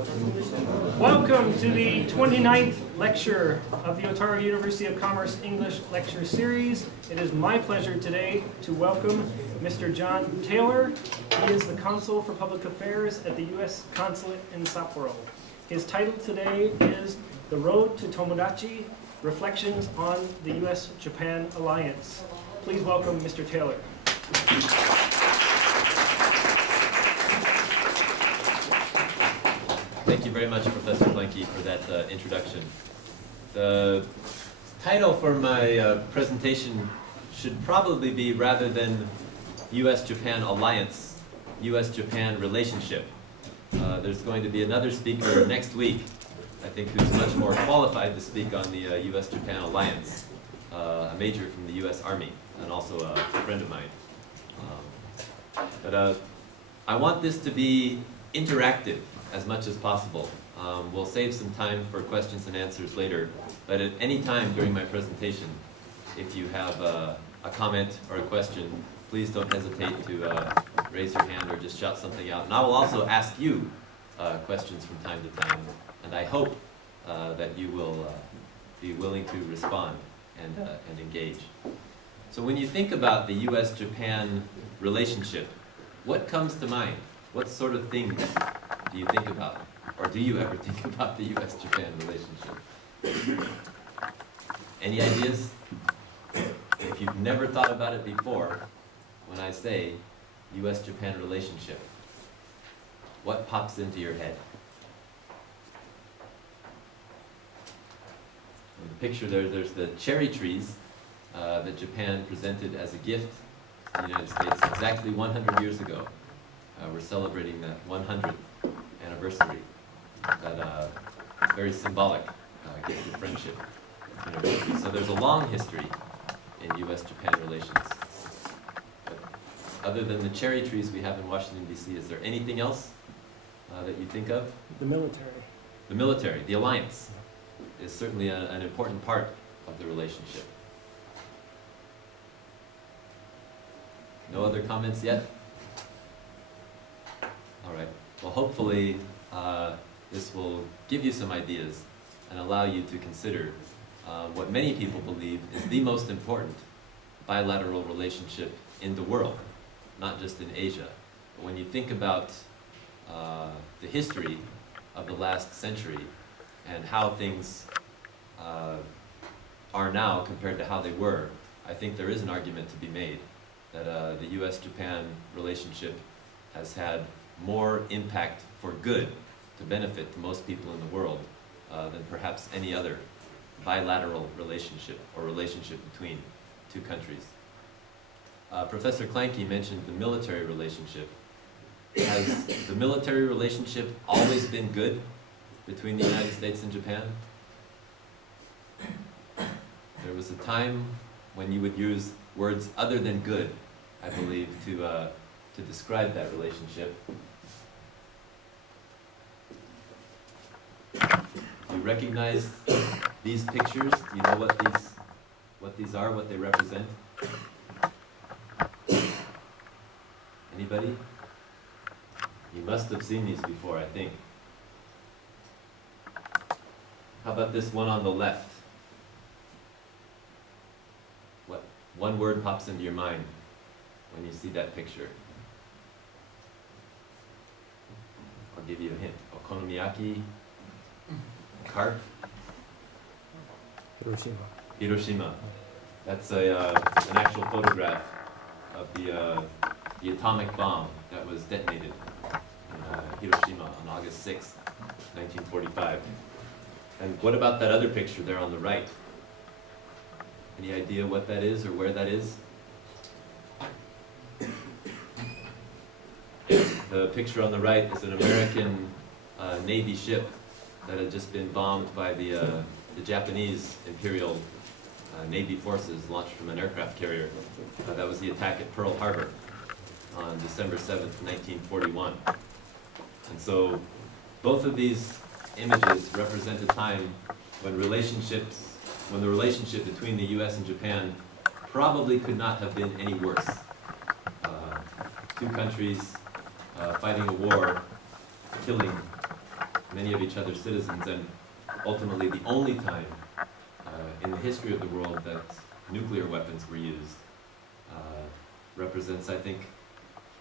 Welcome to the 29th lecture of the Otaru University of Commerce English Lecture Series. It is my pleasure today to welcome Mr. John Taylor. He is the Consul for Public Affairs at the U.S. Consulate in Sapporo. His title today is The Road to Tomodachi, Reflections on the U.S.-Japan Alliance. Please welcome Mr. Taylor. Thank you very much, Professor Blanke, for that introduction. The title for my presentation should probably be, rather than U.S.-Japan Alliance, U.S.-Japan Relationship. There's going to be another speaker next week, I think, who's much more qualified to speak on the U.S.-Japan Alliance, a major from the U.S. Army, and also a friend of mine. But I want this to be interactive as much as possible. We'll save some time for questions and answers later, but at any time during my presentation, if you have a comment or a question, please don't hesitate to raise your hand or just shout something out. And I will also ask you questions from time to time, and I hope that you will be willing to respond and engage. So when you think about the U.S.-Japan relationship, what comes to mind? What sort of things do you think about? Or do you ever think about the U.S.-Japan relationship? Any ideas? If you've never thought about it before, when I say U.S.-Japan relationship, what pops into your head? In the picture there's the cherry trees that Japan presented as a gift to the United States exactly 100 years ago. We're celebrating that 100th anniversary, that very symbolic gift of friendship. So there's a long history in U.S.-Japan relations. But other than the cherry trees we have in Washington, D.C., is there anything else that you think of? The military. The military, the alliance, is certainly an important part of the relationship. No other comments yet? All right. Well, hopefully this will give you some ideas and allow you to consider what many people believe is the most important bilateral relationship in the world, not just in Asia. But when you think about the history of the last century and how things are now compared to how they were, I think there is an argument to be made that the U.S.-Japan relationship has had more impact for good, to benefit to most people in the world, than perhaps any other bilateral relationship or relationship between two countries. Professor Clanky mentioned the military relationship. Has the military relationship always been good between the United States and Japan? There was a time when you would use words other than good, I believe, to describe that relationship. Do you recognize these pictures? Do you know what these are, what they represent? Anybody? You must have seen these before, I think. How about this one on the left? What one word pops into your mind when you see that picture? I'll give you a hint. Okonomiyaki, carp. Hiroshima. Hiroshima. That's an actual photograph of the atomic bomb that was detonated in Hiroshima on August 6th, 1945. And what about that other picture there on the right? Any idea what that is or where that is? The picture on the right is an American Navy ship that had just been bombed by the Japanese Imperial Navy forces launched from an aircraft carrier. That was the attack at Pearl Harbor on December 7th, 1941. And so both of these images represent a time when the relationship between the U.S. and Japan probably could not have been any worse. Two countries fighting a war, killing many of each other's citizens, and ultimately the only time in the history of the world that nuclear weapons were used, represents, I think,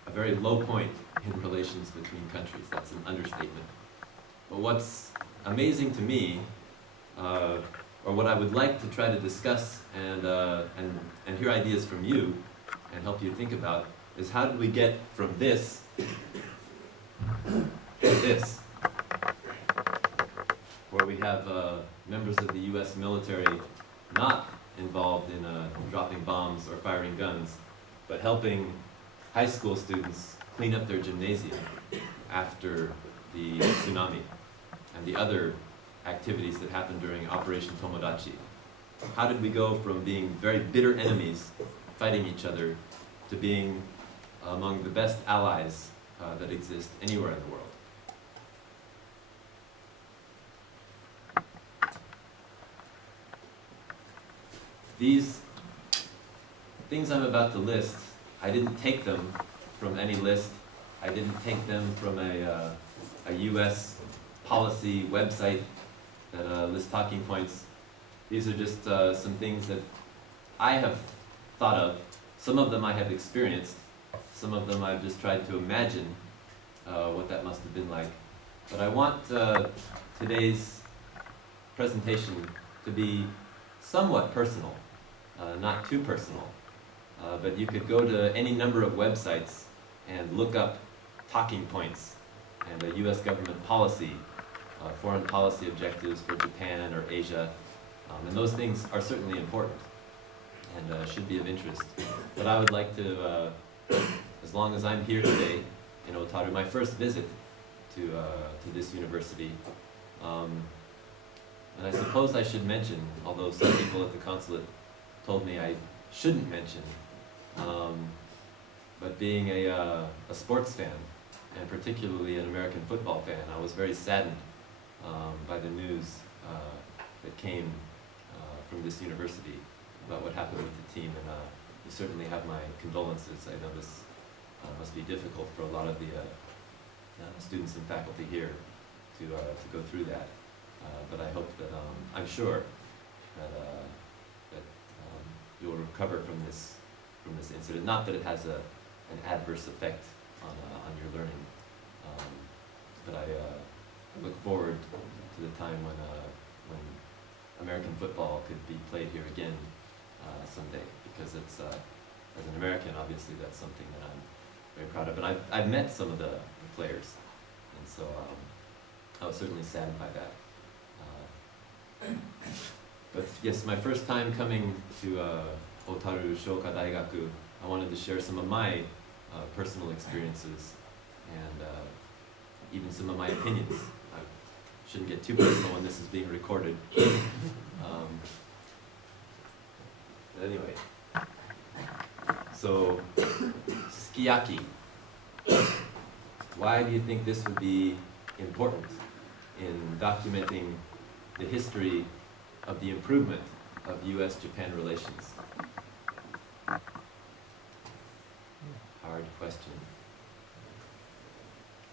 a very low point in relations between countries. That's an understatement. But what's amazing to me, or what I would like to try to discuss and hear ideas from you and help you think about, is how did we get from this to this, where we have members of the US military not involved in dropping bombs or firing guns, but helping high school students clean up their gymnasium after the tsunami and the other activities that happened during Operation Tomodachi. How did we go from being very bitter enemies, fighting each other, to being among the best allies that exist anywhere in the world? These things I'm about to list, I didn't take them from any list. I didn't take them from a US policy website that lists talking points. These are just some things that I have thought of. Some of them I have experienced. Some of them I've just tried to imagine what that must have been like. But I want today's presentation to be somewhat personal, not too personal. But you could go to any number of websites and look up talking points and a US government policy, foreign policy objectives for Japan or Asia. And those things are certainly important and should be of interest. But I would like to, as long as I'm here today in Otaru, my first visit to this university, and I suppose I should mention, although some people at the consulate told me I shouldn't mention, but being a sports fan, and particularly an American football fan, I was very saddened by the news that came from this university about what happened with the team, and you certainly have my condolences. I know this must be difficult for a lot of the students and faculty here to go through that. But I hope that, I'm sure that you'll recover from this incident. Not that it has an adverse effect on your learning, but I look forward to the time when American football could be played here again someday, because it's, as an American, obviously that's something that I'm very proud of. And I've met some of the players, and so I was certainly saddened by that. But yes, my first time coming to Otaru Shoka Daigaku, I wanted to share some of my personal experiences and even some of my opinions. I shouldn't get too personal when this is being recorded. But anyway, so sukiyaki. Why do you think this would be important in documenting the history of the improvement of US-Japan relations? Hard question.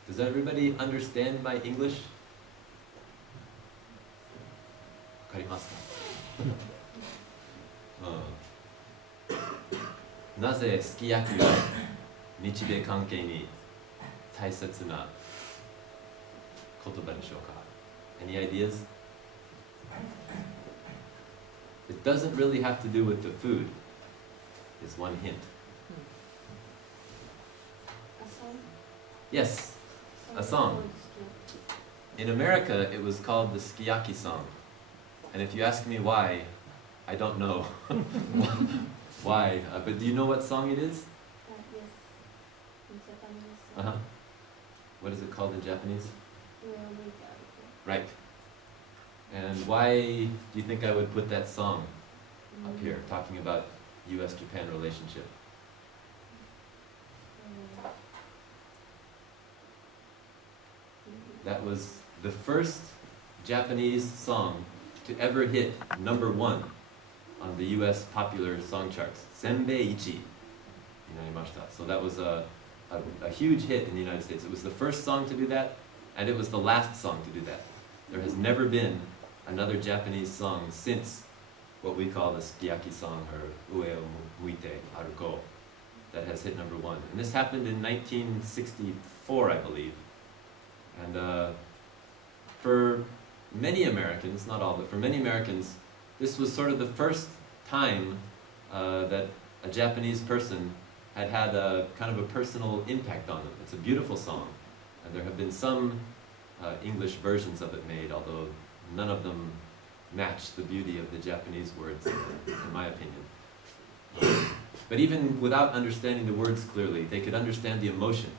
Does everybody understand my English? わかりますか？なぜすき焼きは日米関係に大切な言葉でしょうか？ Any ideas? It doesn't really have to do with the food, is one hint. Yes, a song. In America, it was called the Sukiyaki song. And if you ask me why, I don't know why. But do you know what song it is? Yes, in Japanese. Uh-huh. What is it called in Japanese? Right. And why do you think I would put that song up here, talking about US-Japan relationship? That was the first Japanese song to ever hit #1 on the US popular song charts. Senbei Ichi. So that was a huge hit in the United States. It was the first song to do that, And it was the last song to do that. There has never been another Japanese song since what we call the Sukiyaki song, or Ue o Muite Aruko, that has hit #1. And this happened in 1964, I believe. And for many Americans, not all, but for many Americans, this was sort of the first time that a Japanese person had a kind of a personal impact on them. It's a beautiful song, and there have been some English versions of it made, although none of them match the beauty of the Japanese words, in my opinion. But even without understanding the words clearly, they could understand the emotion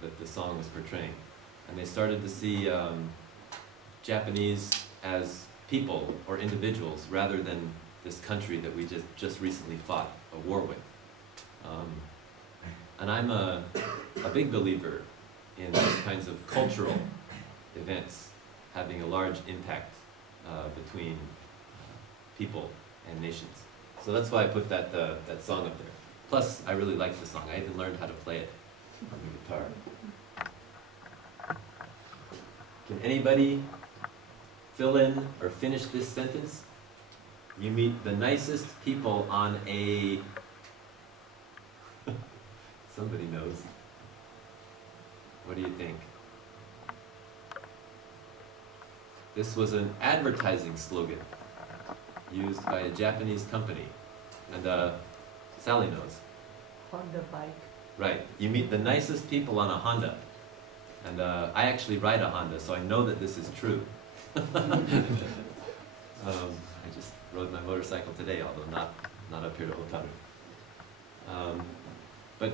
that the song was portraying. And they started to see Japanese as people or individuals rather than this country that we just recently fought a war with. And I'm a big believer in these kinds of cultural events having a large impact between people and nations. So that's why I put that song up there. Plus, I really like the song. I even learned how to play it on the guitar. Can anybody fill in or finish this sentence? You meet the nicest people on a... Somebody knows. What do you think? This was an advertising slogan used by a Japanese company. And Sally knows. Honda bike. Right. You meet the nicest people on a Honda. And I actually ride a Honda, so I know that this is true. I just rode my motorcycle today, although not up here to Otaru. But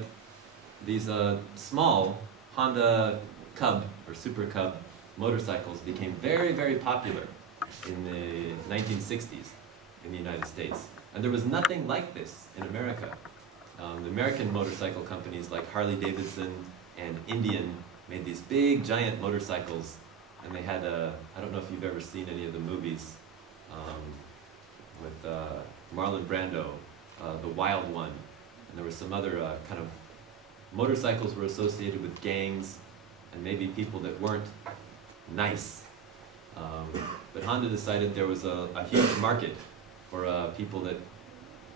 these small Honda Cub or Super Cub motorcycles became very, very popular in the 1960s in the United States. And there was nothing like this in America. The American motorcycle companies like Harley Davidson and Indian made these big, giant motorcycles, and they had I don't know if you've ever seen any of the movies with Marlon Brando, The Wild One, and there were some other kind of motorcycles were associated with gangs and maybe people that weren't nice. But Honda decided there was a huge market for people that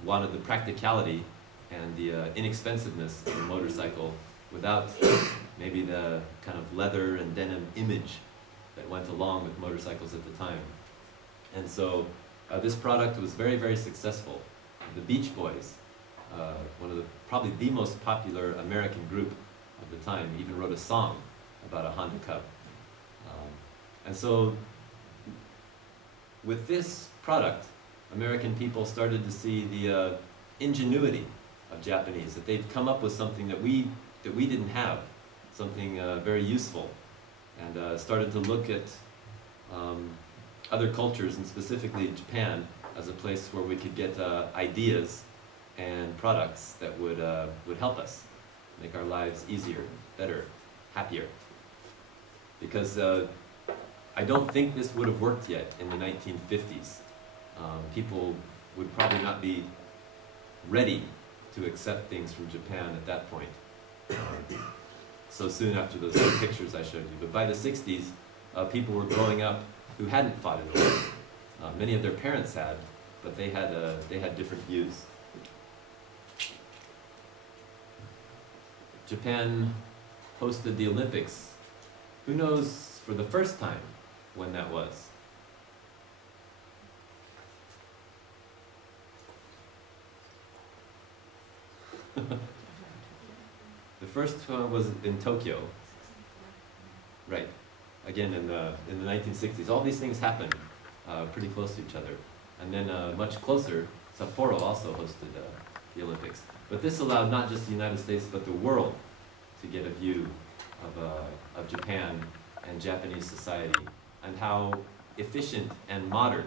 wanted the practicality and the inexpensiveness of a motorcycle without maybe the kind of leather and denim image that went along with motorcycles at the time. And so this product was very, very successful. The Beach Boys, one of probably the most popular American group of the time, even wrote a song about a Honda Cub. And so with this product, American people started to see the ingenuity of Japanese, that they've come up with something that we didn't have, something very useful, and started to look at other cultures, and specifically Japan, as a place where we could get ideas and products that would help us make our lives easier, better, happier. Because I don't think this would have worked yet in the 1950s. People would probably not be ready to accept things from Japan at that point. So soon after those pictures I showed you. But by the 60s, people were growing up who hadn't fought in the war. Many of their parents had, but they had different views. Japan hosted the Olympics. Who knows for the first time when that was? The first one was in Tokyo. Right. Again, in the 1960s. All these things happened pretty close to each other. And then much closer, Sapporo also hosted the Olympics. But this allowed not just the United States, but the world to get a view of Japan and Japanese society and how efficient and modern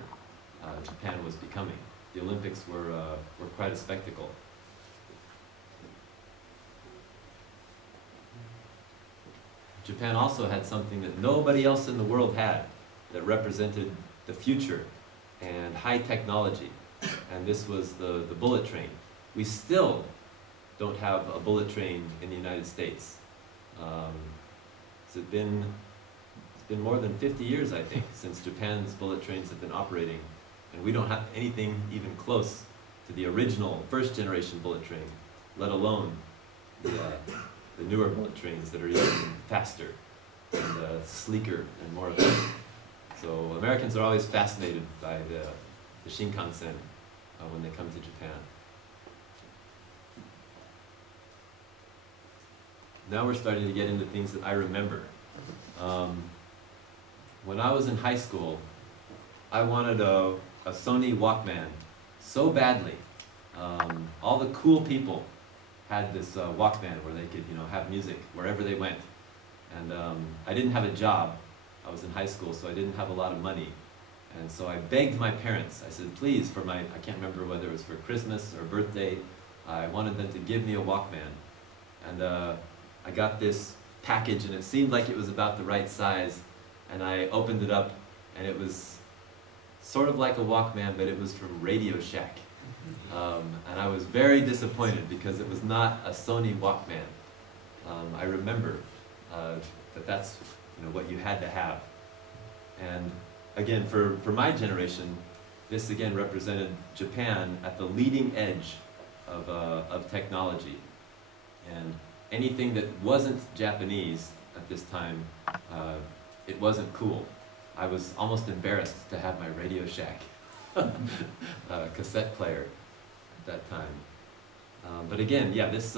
Japan was becoming. The Olympics were quite a spectacle. Japan also had something that nobody else in the world had, that represented the future and high technology. And this was the bullet train. We still don't have a bullet train in the United States. Has it been been more than 50 years, I think, since Japan's bullet trains have been operating, and we don't have anything even close to the original first generation bullet train, let alone the newer bullet trains that are even faster and sleeker and more efficient. So Americans are always fascinated by the Shinkansen when they come to Japan. Now we're starting to get into things that I remember. When I was in high school, I wanted a Sony Walkman so badly. All the cool people had this Walkman where they could, have music wherever they went. And I didn't have a job. I was in high school, so I didn't have a lot of money. And so I begged my parents. I said, please, for I can't remember whether it was for Christmas or birthday, I wanted them to give me a Walkman. And I got this package, and it seemed like it was about the right size. And I opened it up, and it was sort of like a Walkman, but it was from Radio Shack. And I was very disappointed because it was not a Sony Walkman. I remember that that's what you had to have. And again, for my generation, this again represented Japan at the leading edge of technology. And anything that wasn't Japanese at this time, it wasn't cool. I was almost embarrassed to have my Radio Shack cassette player at that time. But again, yeah, this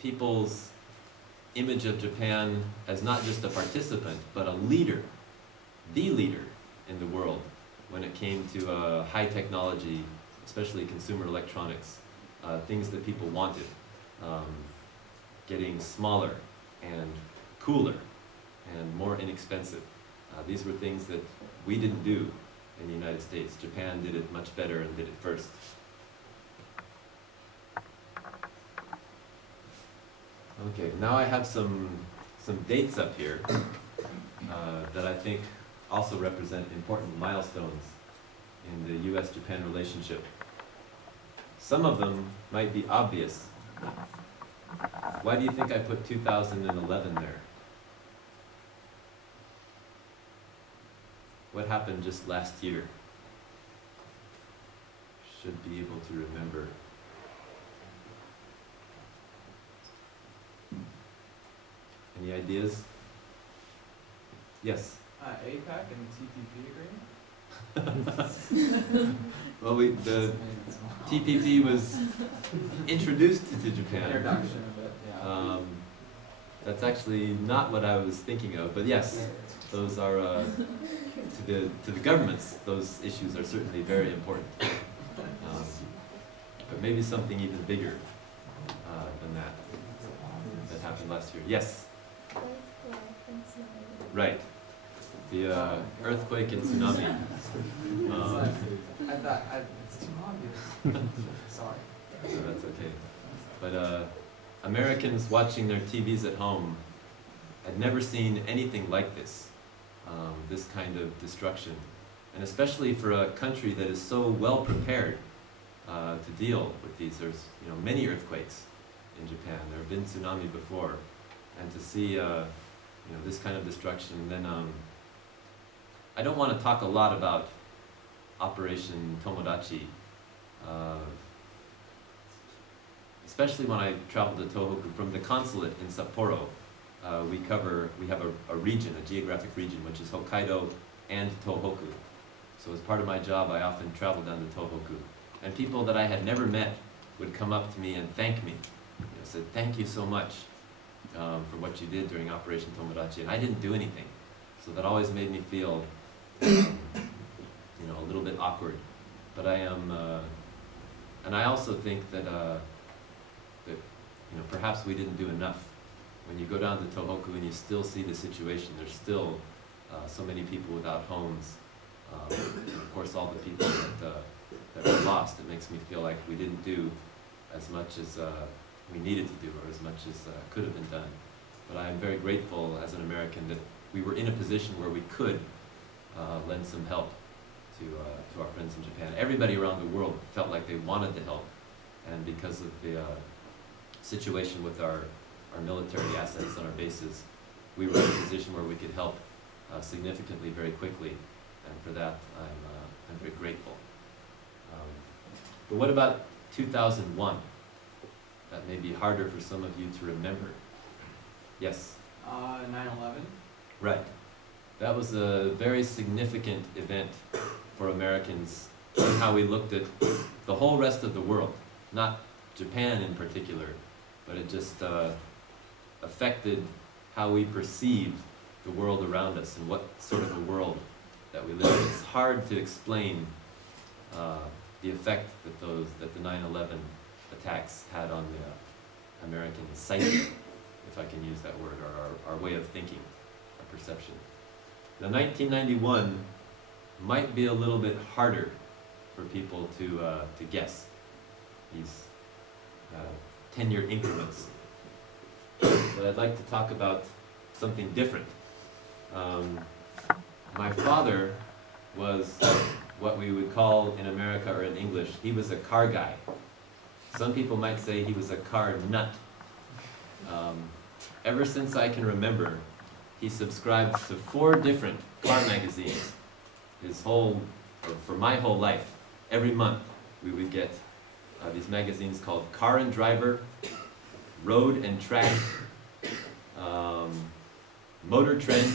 people's image of Japan as not just a participant, but a leader, the leader in the world when it came to high technology, especially consumer electronics, things that people wanted, getting smaller and cooler and more inexpensive. These were things that we didn't do in the United States. Japan did it much better and did it first. Okay, now I have some dates up here that I think also represent important milestones in the US-Japan relationship. Some of them might be obvious. Why do you think I put 2011 there? What happened just last year? Should be able to remember. Any ideas? Yes? APAC and the TPP agreement? Well, the TPP was introduced to Japan. Introduction of it, yeah. That's actually not what I was thinking of, but yes, those are, to the governments, those issues are certainly very important. But maybe something even bigger than that happened last year. Yes? Right. The earthquake and tsunami. I thought, it's too obvious. Sorry. No, that's okay. But Americans watching their TVs at home had never seen anything like this, this kind of destruction. And especially for a country that is so well prepared to deal with these. There's many earthquakes in Japan. There have been tsunami before. And to see this kind of destruction, and then I don't want to talk a lot about Operation Tomodachi, especially when I traveled to Tohoku. From the consulate in Sapporo, we have a region, a geographic region, which is Hokkaido and Tohoku. So as part of my job, I often traveled down to Tohoku. And people that I had never met would come up to me and thank me. Said, thank you so much for what you did during Operation Tomodachi. And I didn't do anything. So that always made me feel a little bit awkward. But I am, and I also think that perhaps we didn't do enough. When you go down to Tohoku and you still see the situation, there's still so many people without homes. And of course, all the people that were lost. It makes me feel like we didn't do as much as we needed to do, or as much as could have been done. But I am very grateful as an American that we were in a position where we could lend some help to our friends in Japan. Everybody around the world felt like they wanted to help, and because of the situation with our our military assets on our bases, we were in a position where we could help significantly very quickly, and for that I'm very grateful. But what about 2001? That may be harder for some of you to remember. Yes? 9/11. Right. That was a very significant event for Americans in how we looked at the whole rest of the world, not Japan in particular, but it just affected how we perceived the world around us and what sort of a world that we live in. It's hard to explain the effect that the 9/11 attacks had on the American psyche, if I can use that word, or our way of thinking, our perception. Now, 1991 might be a little bit harder for people to guess, these 10-year increments. But I'd like to talk about something different. My father was what we would call in America or in English, he was a car guy. Some people might say he was a car nut. Ever since I can remember, he subscribed to 4 different car magazines. For my whole life, every month we would get these magazines called Car and Driver, Road and Track, Motor Trend,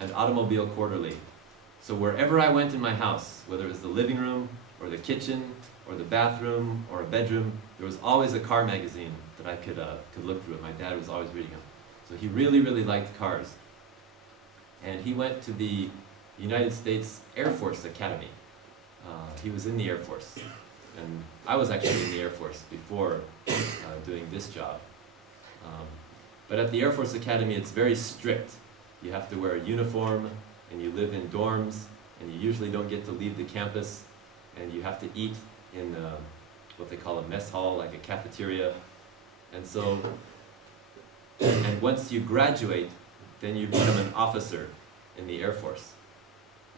and Automobile Quarterly. So wherever I went in my house, whether it was the living room or the kitchen or the bathroom or a bedroom, there was always a car magazine that I could look through. My dad was always reading them. So he really, really liked cars. And he went to the United States Air Force Academy. He was in the Air Force. And I was actually in the Air Force before doing this job. But at the Air Force Academy, it's very strict. You have to wear a uniform, and you live in dorms, and you usually don't get to leave the campus, and you have to eat in what they call a mess hall, like a cafeteria. And so, and once you graduate, then you become an officer in the Air Force.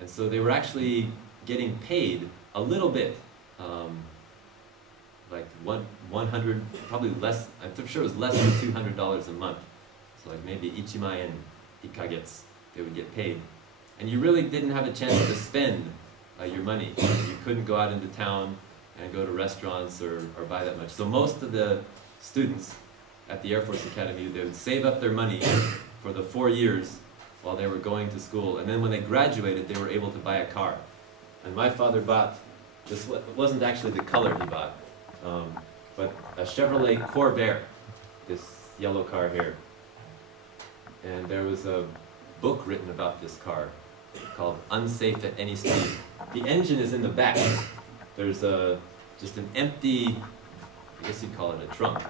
And so they were actually getting paid a little bit, like 100, probably less, I'm sure it was less than $200 a month. So like maybe ichiman ikagets, they would get paid. And you really didn't have a chance to spend your money. You couldn't go out into town and go to restaurants or buy that much. So most of the students at the Air Force Academy, they would save up their money for the 4 years while they were going to school. And then when they graduated, they were able to buy a car. And my father bought, this wasn't actually the color he bought, but a Chevrolet Corvair, this yellow car here. And there was a book written about this car called Unsafe at Any Speed. The engine is in the back. There's just an empty, I guess you'd call it a trunk,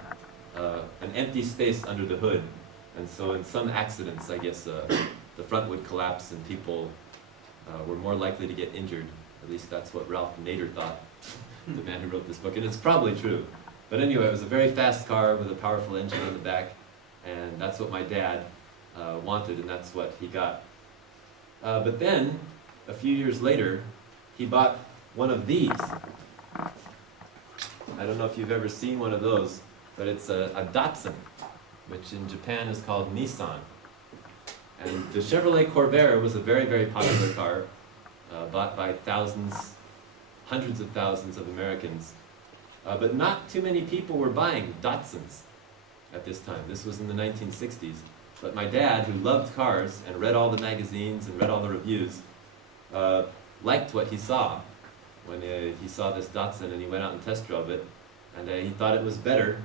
an empty space under the hood. And so in some accidents, I guess the front would collapse and people were more likely to get injured. At least that's what Ralph Nader thought, the man who wrote this book. And it's probably true. But anyway, it was a very fast car with a powerful engine in the back. And that's what my dad wanted, and that's what he got. But then, a few years later, he bought one of these. I don't know if you've ever seen one of those, but it's a Datsun, which in Japan is called Nissan. And the Chevrolet Corvair was a very, very popular car, bought by thousands, hundreds of thousands of Americans. But not too many people were buying Datsuns at this time. This was in the 1960s. But my dad, who loved cars and read all the magazines and read all the reviews, liked what he saw when he saw this Datsun, and he went out and test drove it, and he thought it was better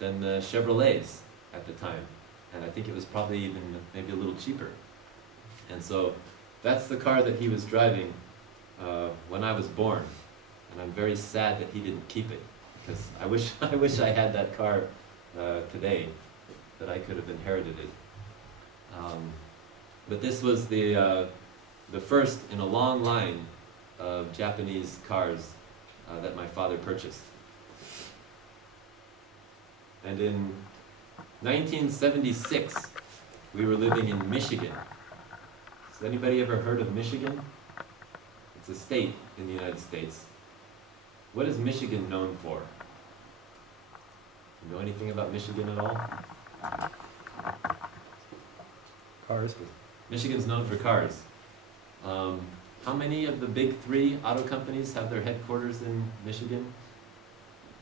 than the Chevrolets at the time. And I think it was probably even maybe a little cheaper. And so that's the car that he was driving when I was born. And I'm very sad that he didn't keep it, because I wish I had that car today, that I could have inherited it. But this was the first in a long line of Japanese cars that my father purchased. And in 1976, we were living in Michigan. Has anybody ever heard of Michigan? It's a state in the United States. What is Michigan known for? You know anything about Michigan at all? Cars. Michigan's known for cars. How many of the big three auto companies have their headquarters in Michigan?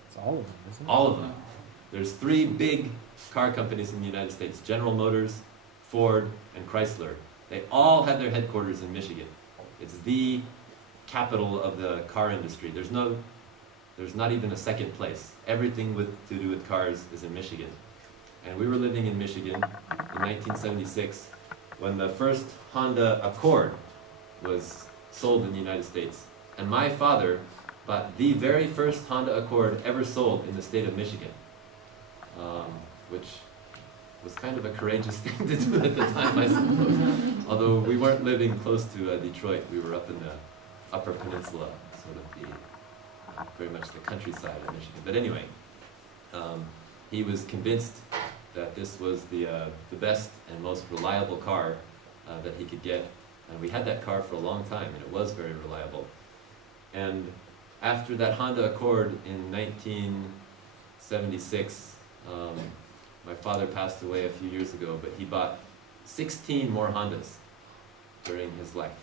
It's all of them, isn't it? All of them. There's three big car companies in the United States: General Motors, Ford, and Chrysler. They all have their headquarters in Michigan. It's the capital of the car industry. There's not even a second place. Everything to do with cars is in Michigan. And we were living in Michigan in 1976 when the first Honda Accord was sold in the United States. And my father bought the very first Honda Accord ever sold in the state of Michigan, which was kind of a courageous thing to do at the time, I suppose. Although we weren't living close to Detroit, we were up in the Upper Peninsula, sort of very much the countryside of Michigan. But anyway, he was convinced that this was the best and most reliable car that he could get. And we had that car for a long time, and it was very reliable. And after that Honda Accord in 1976, my father passed away a few years ago, but he bought 16 more Hondas during his life.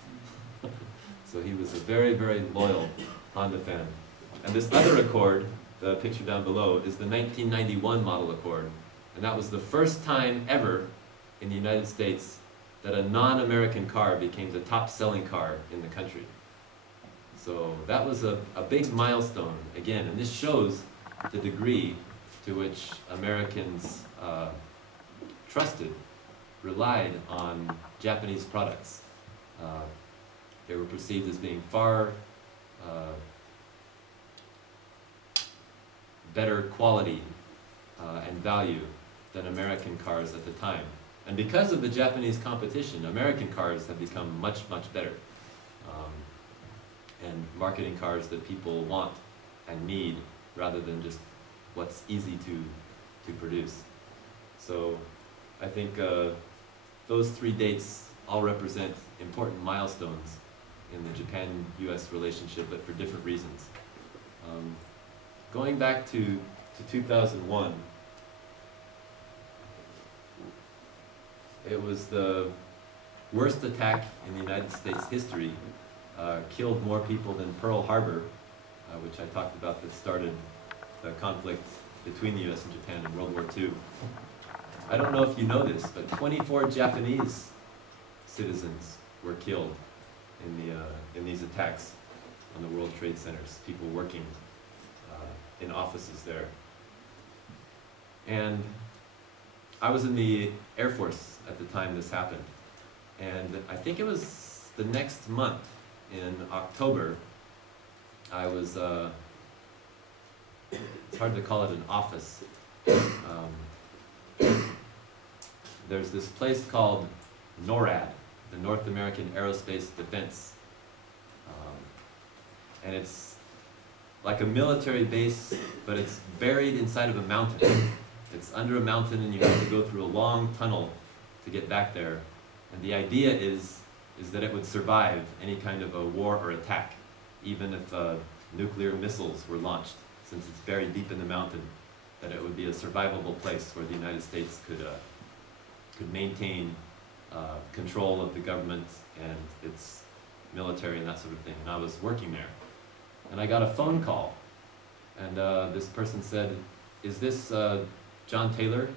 So he was a very, very loyal Honda fan. And this other Accord, the picture down below, is the 1991 model Accord. And that was the first time ever in the United States that a non-American car became the top-selling car in the country. So that was a big milestone, again, and this shows the degree to which Americans trusted, relied on Japanese products. They were perceived as being far better quality and value than American cars at the time. And because of the Japanese competition, American cars have become much, much better. And marketing cars that people want and need rather than just what's easy to produce. So I think those three dates all represent important milestones in the Japan-US relationship, but for different reasons. Going back to 2001, it was the worst attack in the United States history. Killed more people than Pearl Harbor, which I talked about, that started the conflict between the US and Japan in World War II. I don't know if you know this, but 24 Japanese citizens were killed in these attacks on the World Trade Centers, people working in offices there. And I was in the Air Force at the time this happened. And I think it was the next month, in October, I was, it's hard to call it an office. There's this place called NORAD, the North American Aerospace Defense. And it's like a military base, but it's buried inside of a mountain. It's under a mountain, and you have to go through a long tunnel to get back there. And the idea is that it would survive any kind of a war or attack, even if nuclear missiles were launched, since it's buried deep in the mountain, that it would be a survivable place where the United States could maintain control of the government and its military and that sort of thing. And I was working there. And I got a phone call, and this person said, "Is this John Taylor?"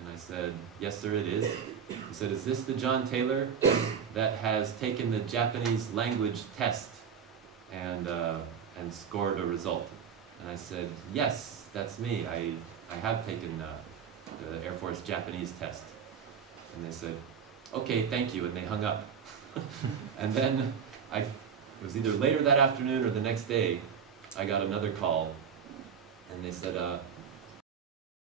And I said, "Yes, sir, it is." He said, "Is this the John Taylor that has taken the Japanese language test and scored a result?" And I said, "Yes, that's me. I have taken the Air Force Japanese test." And they said, "Okay, thank you," and they hung up. And then it was either later that afternoon or the next day, I got another call, and they said, "I'll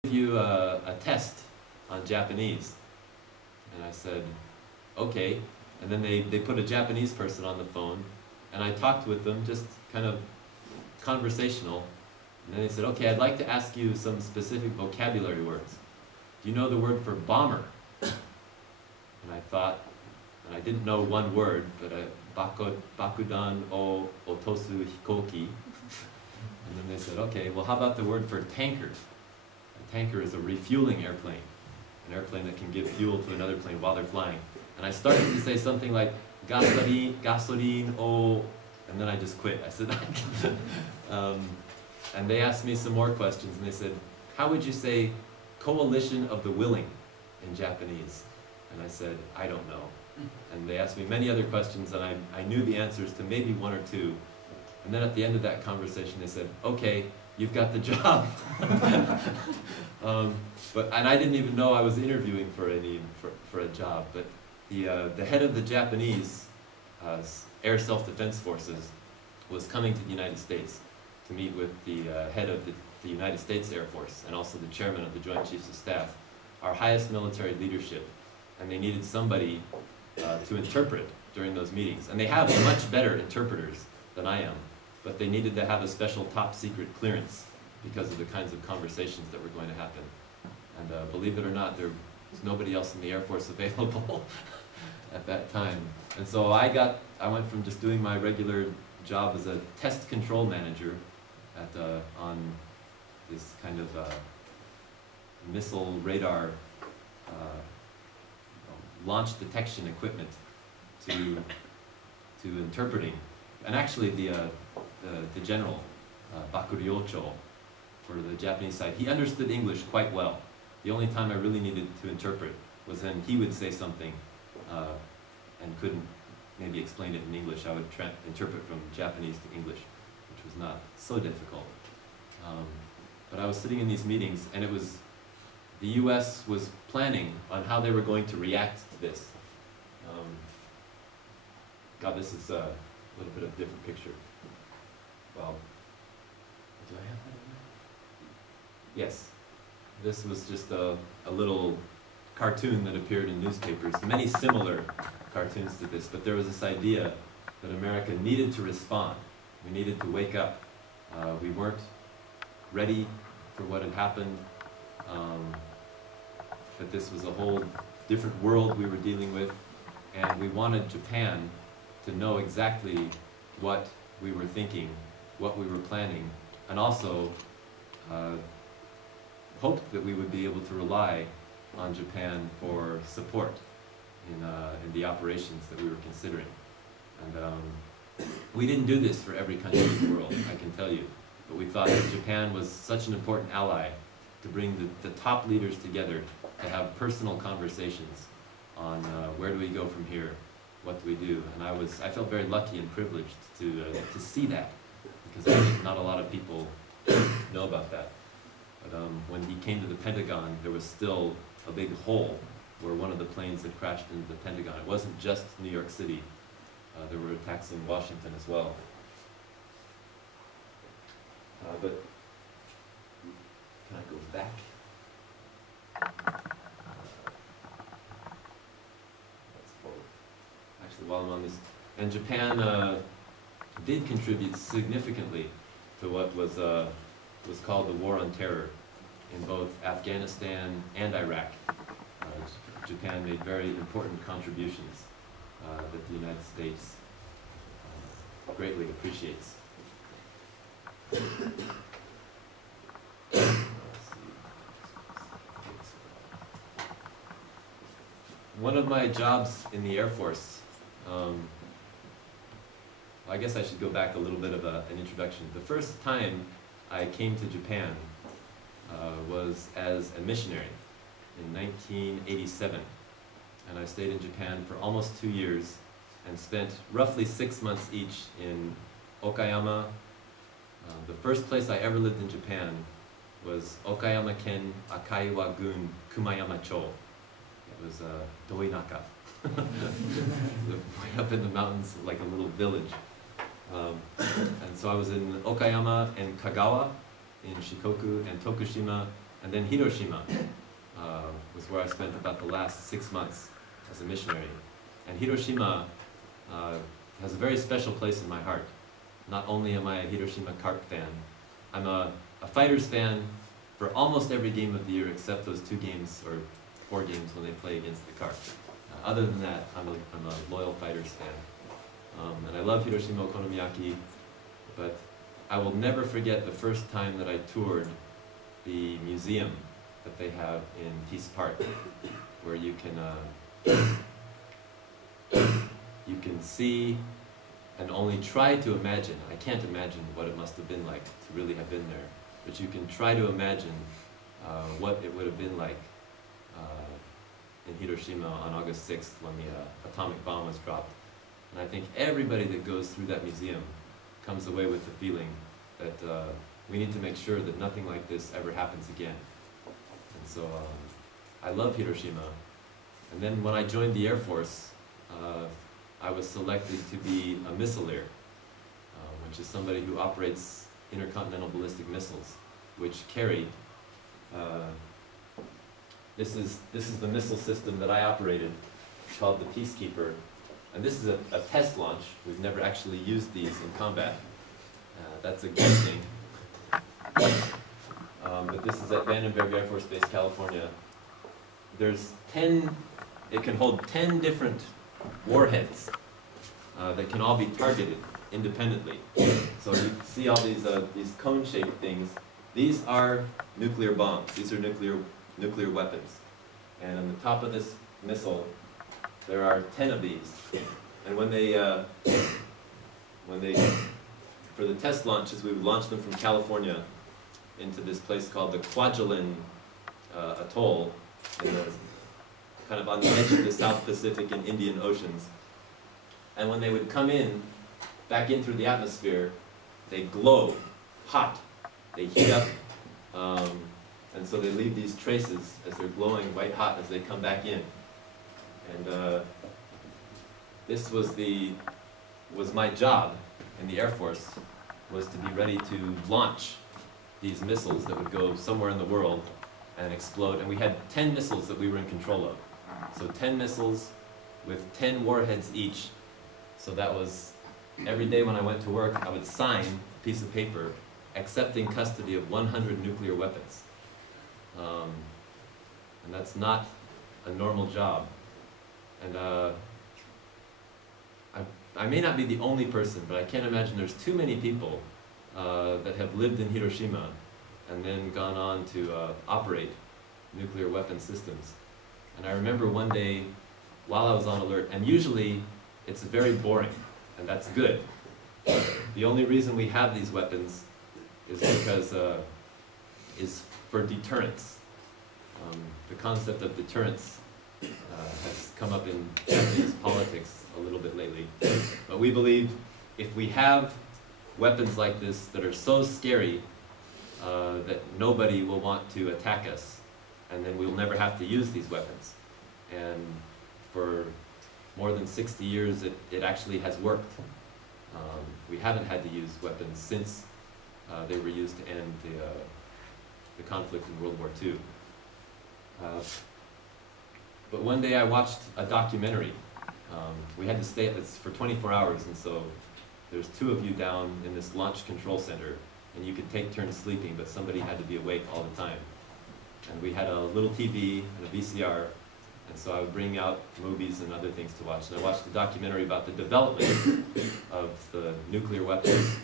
give you a test on Japanese." And I said, "Okay." And then they put a Japanese person on the phone, and I talked with them, just kind of conversational. And then they said, "Okay, I'd like to ask you some specific vocabulary words. Do you know the word for bomber?" And I thought, and I didn't know one word, but bakudan o otosu hikoki. And then they said, "Okay, well, how about the word for tanker?" A tanker is a refueling airplane. an airplane that can give fuel to another plane while they're flying. And I started to say something like, gasoline, oh, and then I just quit. I said, and they asked me some more questions, and they said, how would you say coalition of the willing in Japanese? And I said, I don't know. And they asked me many other questions, and I knew the answers to maybe one or two. And then at the end of that conversation, they said, okay, you've got the job. And I didn't even know I was interviewing for a job. But the head of the Japanese Air Self-Defense Forces was coming to the United States to meet with the head of the United States Air Force and also the chairman of the Joint Chiefs of Staff, our highest military leadership. And they needed somebody to interpret during those meetings. And they have much better interpreters than I am, but they needed to have a special top secret clearance because of the kinds of conversations that were going to happen. And believe it or not, there was nobody else in the Air Force available at that time. And so I went from just doing my regular job as a test control manager on this kind of missile radar launch detection equipment to interpreting. And actually the general, Bakuryocho, for the Japanese side, he understood English quite well. The only time I really needed to interpret was when he would say something and couldn't maybe explain it in English. I would interpret from Japanese to English, which was not so difficult. But I was sitting in these meetings, and the US was planning on how they were going to react to this. God, this is a little bit of a different picture. Well, do I have that in there? Yes. This was just a little cartoon that appeared in newspapers. Many similar cartoons to this, but there was this idea that America needed to respond. We needed to wake up. We weren't ready for what had happened. That this was a whole different world we were dealing with, and we wanted Japan to know exactly what we were thinking, what we were planning, and also hoped that we would be able to rely on Japan for support in the operations that we were considering. And we didn't do this for every country in the world, I can tell you, but we thought that Japan was such an important ally to bring the top leaders together to have personal conversations on where do we go from here, what do we do, and I felt very lucky and privileged to see that, because I think not a lot of people know about that. But when he came to the Pentagon, there was still a big hole where one of the planes had crashed into the Pentagon. It wasn't just New York City. There were attacks in Washington as well. But can I go back? That's forward. Actually, while I'm on this, and Japan did contribute significantly to what was called the War on Terror in both Afghanistan and Iraq. Japan made very important contributions that the United States greatly appreciates. One of my jobs in the Air Force, I guess I should go back a little bit of an introduction. The first time I came to Japan was as a missionary in 1987. And I stayed in Japan for almost 2 years and spent roughly 6 months each in Okayama. The first place I ever lived in Japan was Okayama Ken Akaiwa Gun Kumayama-cho. It was Doinaka. Way up in the mountains, like a little village. And so I was in Okayama and Kagawa in Shikoku and Tokushima, and then Hiroshima was where I spent about the last 6 months as a missionary. And Hiroshima has a very special place in my heart. Not only am I a Hiroshima Carp fan, I'm a Fighters fan for almost every game of the year except those 2 games or 4 games when they play against the Carp. Other than that, I'm a loyal Fighters fan. And I love Hiroshima Okonomiyaki, but I will never forget the first time that I toured the museum that they have in Peace Park, where you can see and only try to imagine. I can't imagine what it must have been like to really have been there, but you can try to imagine what it would have been like in Hiroshima on August 6th when the atomic bomb was dropped. And I think everybody that goes through that museum comes away with the feeling that we need to make sure that nothing like this ever happens again. And so I love Hiroshima. And then when I joined the Air Force, I was selected to be a missileer, which is somebody who operates intercontinental ballistic missiles, which carry this is the missile system that I operated, called the Peacekeeper. And this is a test launch. We've never actually used these in combat. That's a good thing. But this is at Vandenberg Air Force Base, California. There's 10, it can hold 10 different warheads that can all be targeted independently. So you see all these cone-shaped things. These are nuclear bombs. These are nuclear weapons. And on the top of this missile, there are 10 of these. And when they for the test launches, we would launch them from California into this place called the Kwajalein Atoll, kind of on the edge of the South Pacific and Indian Oceans. And when they would come in, back in through the atmosphere, they glow hot. They heat up, and so they leave these traces as they're glowing white hot as they come back in. And this was my job in the Air Force, was to be ready to launch these missiles that would go somewhere in the world and explode. And we had 10 missiles that we were in control of. So 10 missiles with 10 warheads each. So that was, every day when I went to work, I would sign a piece of paper accepting custody of 100 nuclear weapons. And that's not a normal job. And I may not be the only person, but I can't imagine there's too many people that have lived in Hiroshima and then gone on to operate nuclear weapon systems. And I remember one day, while I was on alert, and usually it's very boring, and that's good. The only reason we have these weapons is because is for deterrence. The concept of deterrence has come up in Japanese politics a little bit lately. But we believe if we have weapons like this that are so scary that nobody will want to attack us, and then we'll never have to use these weapons. And for more than 60 years, it actually has worked. We haven't had to use weapons since they were used to end the conflict in World War II. But one day I watched a documentary. We had to stay at this for 24 hours, and so there's 2 of you down in this launch control center, and you could take turns sleeping, but somebody had to be awake all the time. And we had a little TV and a VCR, and so I would bring out movies and other things to watch. And I watched a documentary about the development of the nuclear weapons,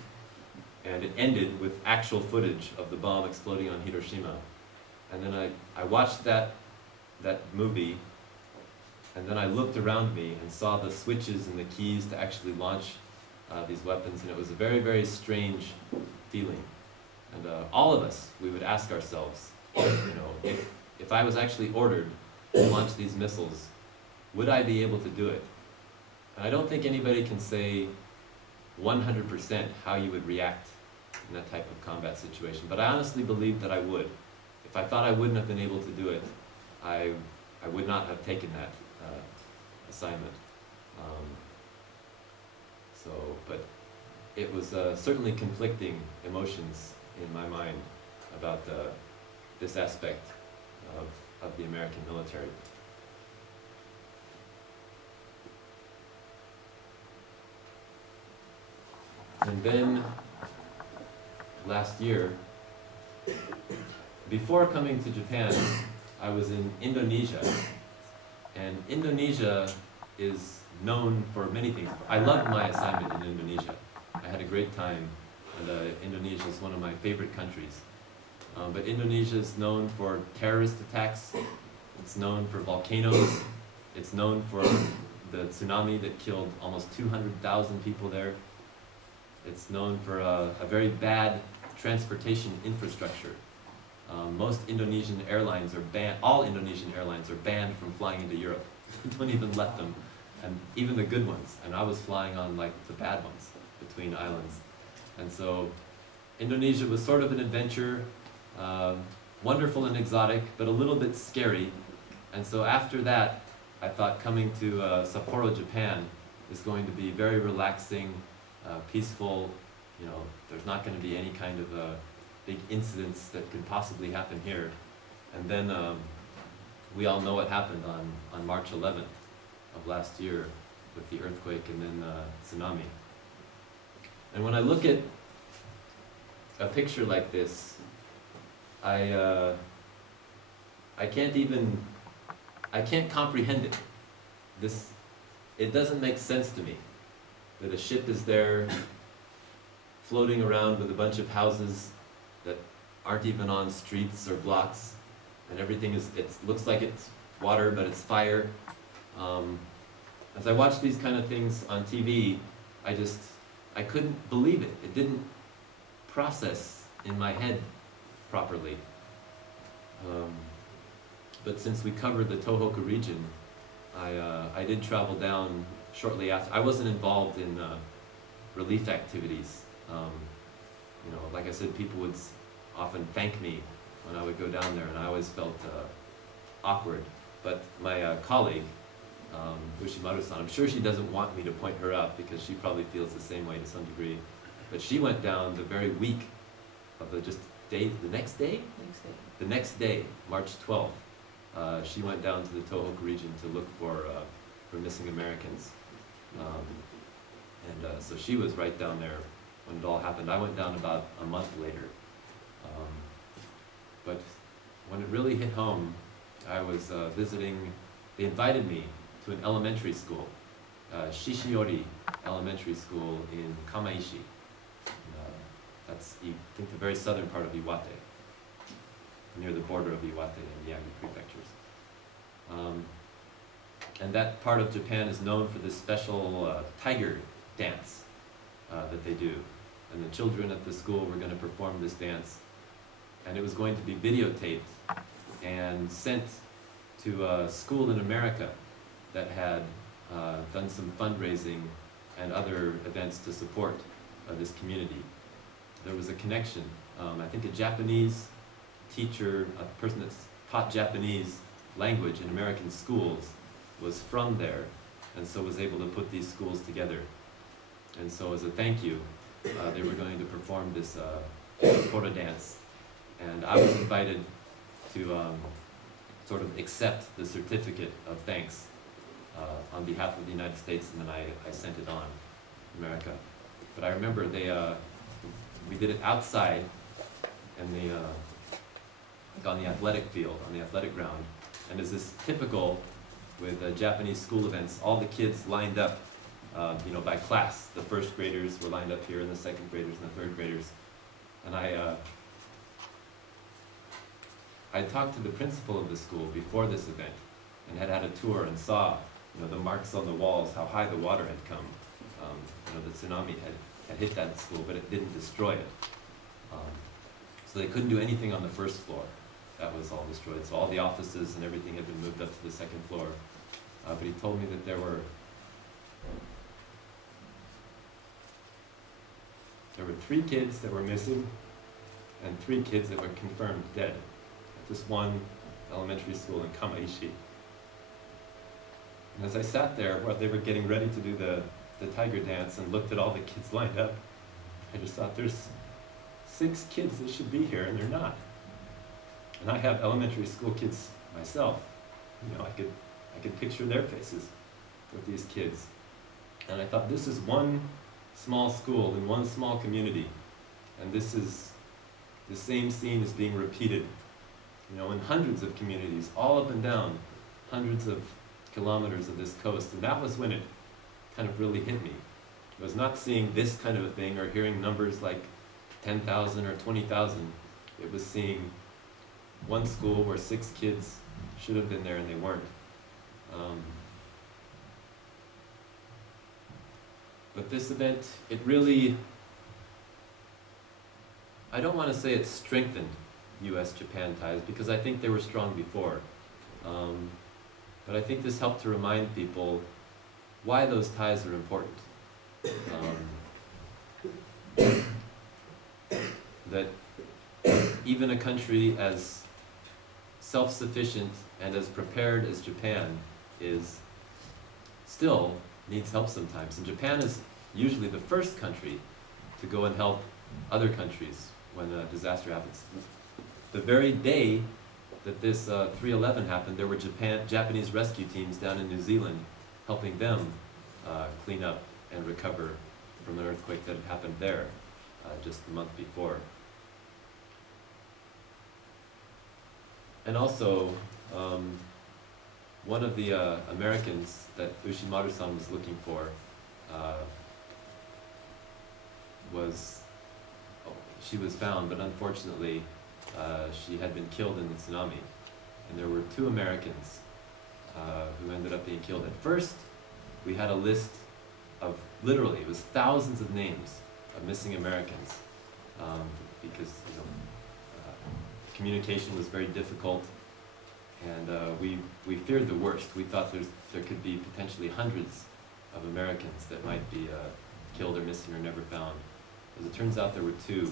and it ended with actual footage of the bomb exploding on Hiroshima. And then I watched that movie, and then I looked around me and saw the switches and the keys to actually launch these weapons, and it was a very, very strange feeling. And all of us, we would ask ourselves, you know, if I was actually ordered to launch these missiles, would I be able to do it? And I don't think anybody can say 100% how you would react in that type of combat situation, but I honestly believe that I would. If I thought I wouldn't have been able to do it, I would not have taken that assignment. But it was certainly conflicting emotions in my mind about this aspect of the American military. And then last year, before coming to Japan, I was in Indonesia. And Indonesia is known for many things. I loved my assignment in Indonesia. I had a great time, and Indonesia is one of my favorite countries. But Indonesia is known for terrorist attacks. It's known for volcanoes. It's known for the tsunami that killed almost 200,000 people there. It's known for a very bad transportation infrastructure. Most Indonesian airlines are banned, all Indonesian airlines are banned from flying into Europe. Don't even let them, and even the good ones. And I was flying on like the bad ones between islands. And so Indonesia was sort of an adventure, wonderful and exotic, but a little bit scary. And so after that, I thought coming to Sapporo, Japan is going to be very relaxing, peaceful. You know, there's not going to be any kind of big incidents that could possibly happen here. And then we all know what happened on March 11th of last year with the earthquake and then tsunami. And when I look at a picture like this, I can't comprehend it. It doesn't make sense to me that a ship is there floating around with a bunch of houses that aren't even on streets or blocks, and everything it looks like it's water, but it's fire. As I watch these kind of things on TV, I couldn't believe it. It didn't process in my head properly. But since we covered the Tohoku region, I did travel down shortly after. I wasn't involved in relief activities. You know, like I said, people would often thank me when I would go down there, and I always felt awkward. But my colleague, Ushimaru-san, I'm sure she doesn't want me to point her out because she probably feels the same way to some degree. But she went down the very week of the next day? The next day, March 12th. She went down to the Tohoku region to look for missing Americans. So she was right down there when it all happened. I went down about a month later. But when it really hit home, I was visiting, they invited me to an elementary school, Shishiori Elementary School in Kamaishi. That's, I think, the very southern part of Iwate, near the border of Iwate and Miyagi prefectures. And that part of Japan is known for this special tiger dance that they do. And the children at the school were going to perform this dance. And it was going to be videotaped and sent to a school in America that had done some fundraising and other events to support this community. There was a connection. I think a Japanese teacher, a person that's taught Japanese language in American schools, was from there, and so was able to put these schools together. And so as a thank you, they were going to perform this Kora dance. And I was invited to sort of accept the certificate of thanks on behalf of the United States, and then I sent it on to America. But I remember we did it outside in on the athletic field, on the athletic ground. And as is typical with Japanese school events, all the kids lined up, you know, by class. The first graders were lined up here, and the second graders and the third graders. And I talked to the principal of the school before this event, and had a tour and saw, you know, the marks on the walls, how high the water had come. You know, the tsunami had hit that school, but it didn't destroy it. So they couldn't do anything on the first floor. That was all destroyed. So all the offices and everything had been moved up to the second floor. But he told me that there were 3 kids that were missing and 3 kids that were confirmed dead at this one elementary school in Kamaishi. And as I sat there while they were getting ready to do the tiger dance and looked at all the kids lined up, I just thought, there's 6 kids that should be here, and they're not. And I have elementary school kids myself. You know, I could picture their faces with these kids. And I thought, this is one small school in one small community, and this is the same scene is being repeated, you know, in hundreds of communities, all up and down, hundreds of kilometers of this coast. And that was when it kind of really hit me. It was not seeing this kind of a thing or hearing numbers like 10,000 or 20,000. It was seeing one school where 6 kids should have been there and they weren't. But this event, it really, I don't want to say it strengthened US-Japan ties, because I think they were strong before. But I think this helped to remind people why those ties are important. That even a country as self-sufficient and as prepared as Japan is still needs help sometimes. And Japan is usually the first country to go and help other countries when a disaster happens. The very day that this 3/11 happened, there were Japanese rescue teams down in New Zealand helping them clean up and recover from an earthquake that had happened there just the month before. And also, one of the Americans that Ushimaru-san was looking for she was found, but unfortunately she had been killed in the tsunami. And there were 2 Americans who ended up being killed. At first, we had a list of, literally, it was thousands of names of missing Americans because communication was very difficult, and we feared the worst. We thought there could be potentially hundreds of Americans that might be killed or missing or never found. As it turns out, there were 2,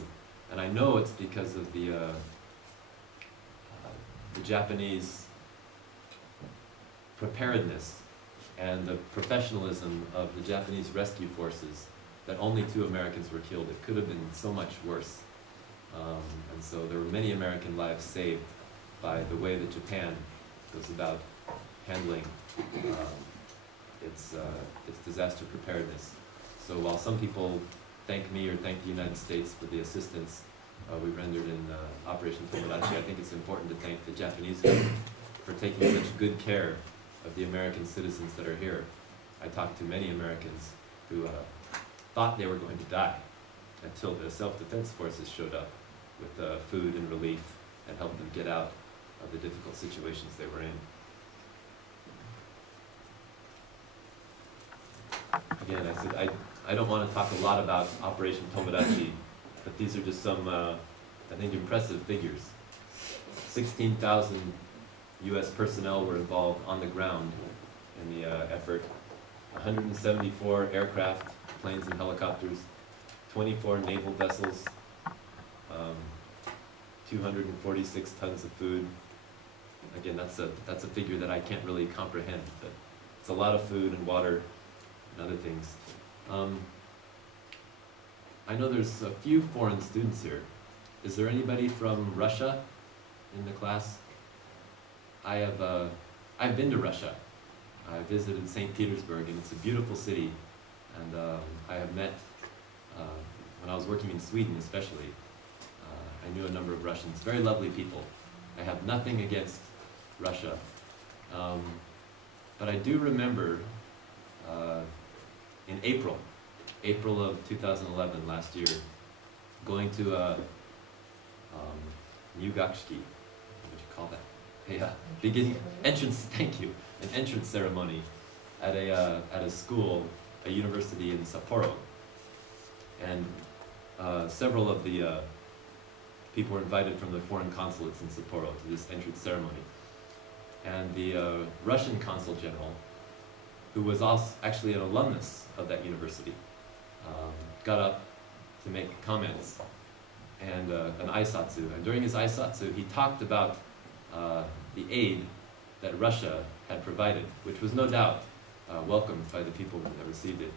and I know it's because of the Japanese preparedness and the professionalism of the Japanese rescue forces that only 2 Americans were killed. It could have been so much worse. And so there were many American lives saved by the way that Japan was about handling its disaster preparedness. So while some people thank me or thank the United States for the assistance we rendered in Operation Tomodachi, I think it's important to thank the Japanese government for taking such good care of the American citizens that are here. I talked to many Americans who thought they were going to die until the self-defense forces showed up with food and relief and helped them get out of the difficult situations they were in. Again, I said I don't want to talk a lot about Operation Tomodachi, but these are just some, I think, impressive figures. 16,000 U.S. personnel were involved on the ground in the effort. 174 aircraft, planes and helicopters, 24 naval vessels, 246 tons of food. Again, that's a figure that I can't really comprehend, but it's a lot of food and water and other things. I know there's a few foreign students here. Is there anybody from Russia in the class? I've been to Russia. I visited St. Petersburg, and it's a beautiful city. And I have met, when I was working in Sweden especially, I knew a number of Russians, very lovely people. I have nothing against Russia. But I do remember in April of 2011, last year, going to a Nyugakshiki, what would you call that? Beginning entrance. Thank you. An entrance ceremony at a school, a university in Sapporo, and several of the people were invited from the foreign consulates in Sapporo to this entrance ceremony, and the Russian consul general, who was also actually an alumnus of that university, got up to make comments and an aisatsu. And during his aisatsu, he talked about the aid that Russia had provided, which was no doubt welcomed by the people that received it.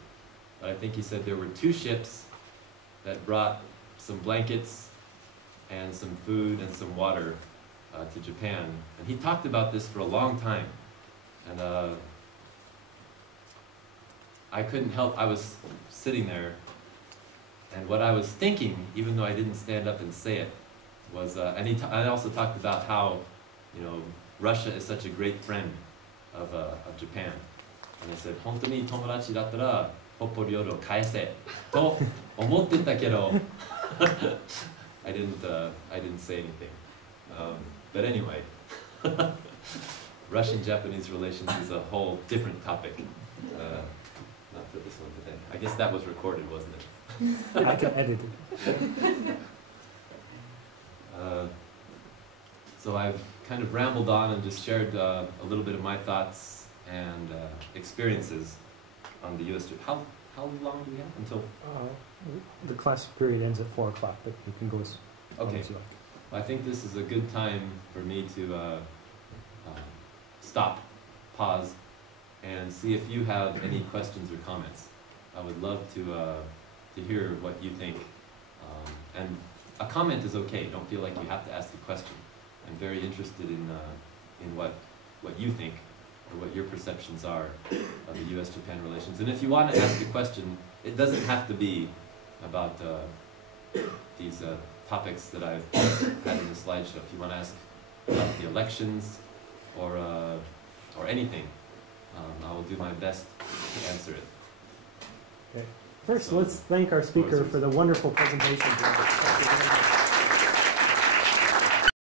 But I think he said there were 2 ships that brought some blankets and some food and some water to Japan. And he talked about this for a long time. And I couldn't help, I was sitting there, and what I was thinking, even though I didn't stand up and say it, was, I also talked about how, Russia is such a great friend of Japan. And I said, 本当に友達だったら、北方領土を返せと思ってたけど、I didn't say anything. But anyway, Russian-Japanese relations is a whole different topic. Not for this one today. I guess that was recorded, wasn't it? I can edit it. So I've kind of rambled on and just shared a little bit of my thoughts and experiences on the U.S. trip. How long do we have until? The class period ends at 4 o'clock, but you can go as long Okay. as you like. I think this is a good time for me to stop, pause, and see if you have any questions or comments. I would love to hear what you think. And a comment is okay. Don't feel like you have to ask a question. I'm very interested in what you think or what your perceptions are of the U.S.-Japan relations. And if you want to ask a question, it doesn't have to be about these topics that I've had in the slideshow. If you want to ask about the elections or anything, I will do my best to answer it. Okay. First, So, let's thank our speaker yours. for the wonderful presentation.